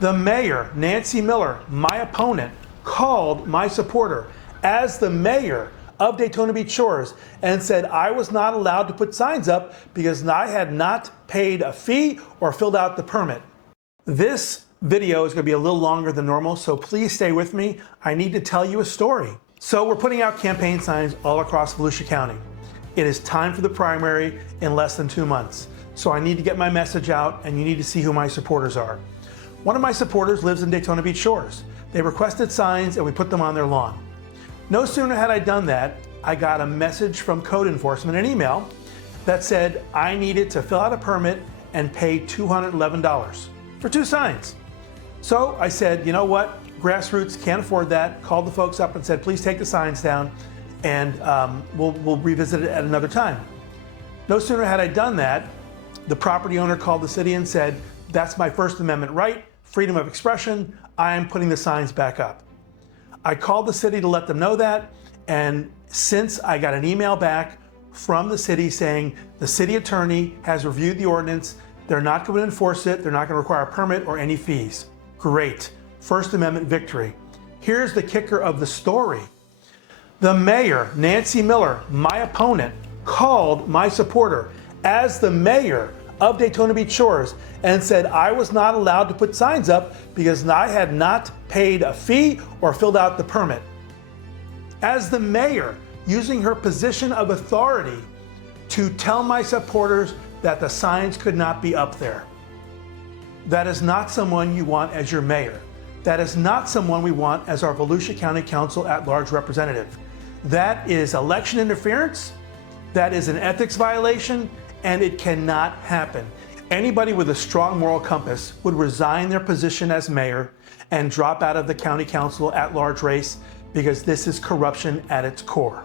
The mayor, Nancy Miller, my opponent, called my supporter as the mayor of Daytona Beach Shores and said I was not allowed to put signs up because I had not paid a fee or filled out the permit. This video is going to be a little longer than normal, so please stay with me. I need to tell you a story. So we're putting out campaign signs all across Volusia County. It is time for the primary in less than 2 months. So I need to get my message out, and you need to see who my supporters are. One of my supporters lives in Daytona Beach Shores. They requested signs and we put them on their lawn. No sooner had I done that, I got a message from code enforcement, an email that said I needed to fill out a permit and pay $211 for 2 signs. So I said, you know what, grassroots can't afford that. Called the folks up and said, please take the signs down and we'll revisit it at another time. No sooner had I done that, the property owner called the city and said, that's my First Amendment right, freedom of expression, I am putting the signs back up. I called the city to let them know that, and since I got an email back from the city saying the city attorney has reviewed the ordinance, they're not going to enforce it, they're not going to require a permit or any fees. Great, First Amendment victory. Here's the kicker of the story. The mayor, Nancy Miller, my opponent, called my supporter as the mayor of Daytona Beach Shores and said I was not allowed to put signs up because I had not paid a fee or filled out the permit. As the mayor, using her position of authority to tell my supporters that the signs could not be up there. That is not someone you want as your mayor. That is not someone we want as our Volusia County Council at-large representative. That is election interference, that is an ethics violation, and it cannot happen. Anybody with a strong moral compass would resign their position as mayor and drop out of the county council at-large race because this is corruption at its core.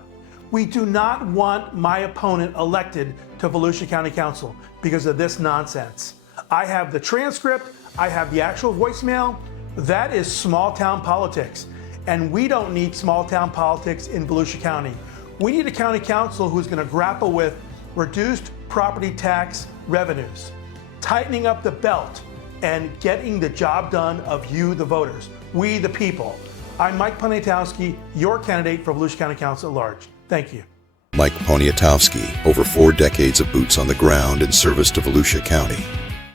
We do not want my opponent elected to Volusia County Council because of this nonsense. I have the transcript, I have the actual voicemail. That is small town politics. And we don't need small town politics in Volusia County. We need a county council who's going to grapple with reduced property tax revenues, tightening up the belt, and getting the job done of you, the voters, we, the people. I'm Mike Poniatowski, your candidate for Volusia County Council at large. Thank you. Mike Poniatowski, over 4 decades of boots on the ground in service to Volusia County.